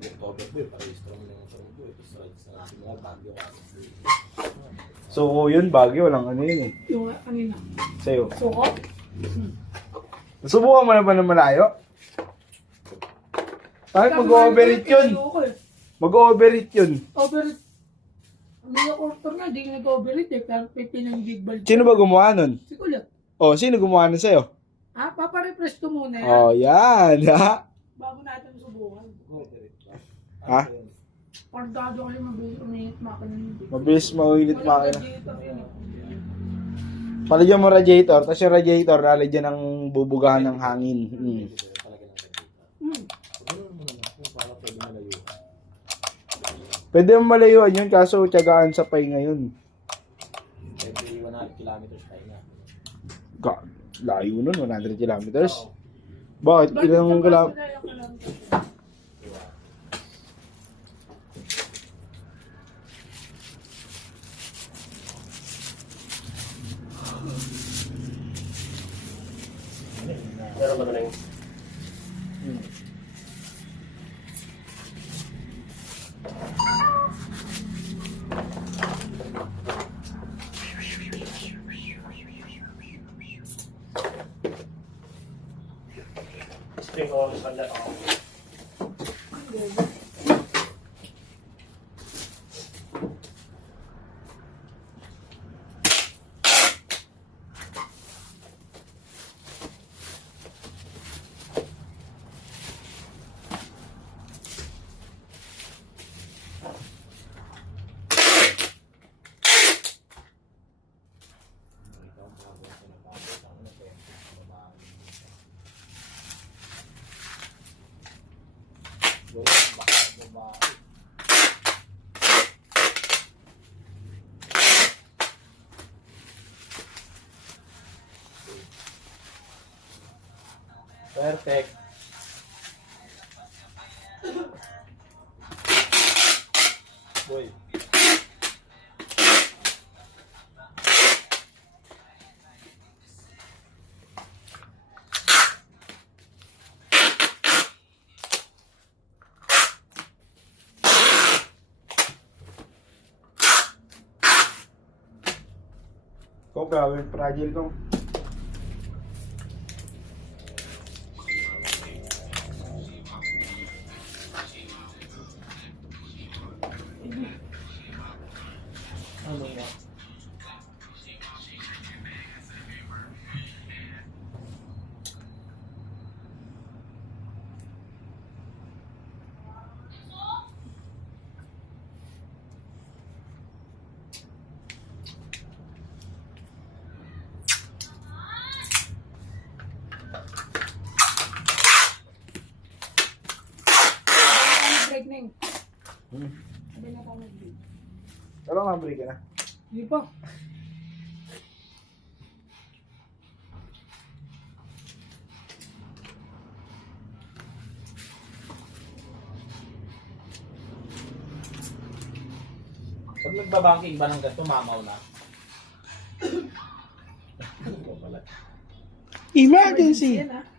October boy, parehistro mo yung motor mo boy. Tapos rides na natin mga bagyo kasi. So, yun, Baguio, walang ano yun eh. Yung kanina. Sa'yo. Suko? Subukan mo na ba ng malayo? Bakit mag-overheat yun? Mag-overheat yun. Overheat. May order na, di nag-overheat eh. Kaya pinang-big bulb. Sino ba gumawa nun? Si Kulot. Oh, sino gumawa nun sa'yo? Ah, paparefresh ko muna yan. Oh, yan. Ha? Bago natin subukan. Ha? Pardado kayo mabilis uminit makina. Mabilis mauinit makina. Radiator yun eh. Palagyan mo radiator, tapos yung radiator, lalagyan ng bubugahan ng hangin. Pwede mo malayuan yun, kaso tiyagaan sa pay ngayon. Every 100 kilometers tayo na. Layo nun, 100 kilometers. Bakit? Ilang kilometers? Meron ba na yung? Spring orange pala ako. Perfect. Boy. Kung grabe, fragile ko. Ano nga? Pregnant. Hmm. Sabi na pa mag-break. Pero nga, break ka na. Hindi pa. Pag nagbabanking ba ng ganito, mamaw na? Ano ba pala? Emergency! Yan ah.